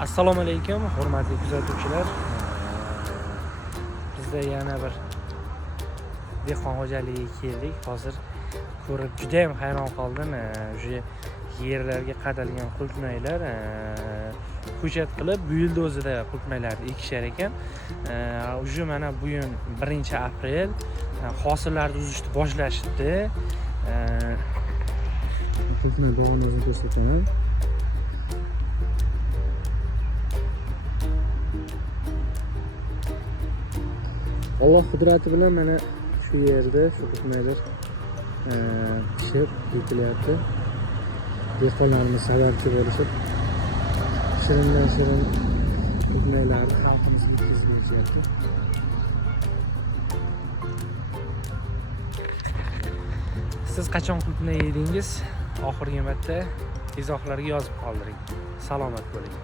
Assalomu alaykum, hurmatli kuzatuvchilar. Bizda yana bir dehqon xo'jaligiga keldik. Hozir ko'rib juda ham hayron qoldim. O'sha yerlarga qadalgan qulupnaylar ko'chat qilib buldozerda qulupnaylarni ekishar ekan. Уже mana bugun 1-aprel hosillarni uzishni boshlashibdi. Qulupnay dog'onini ko'rsataman. Alloh qudrati bilan mana shu yerda shu qulupnaylar pishib yekilyapti. Dehqonlarimiz sababchi bo'lishib shirindan shirin qulupnaylarni xalqimizga yetkazib berishyapti. Siz qachon qulupnay yedingiz? Oxirgi marta izohlarga yozib qoldiring. Salomat bo'ling.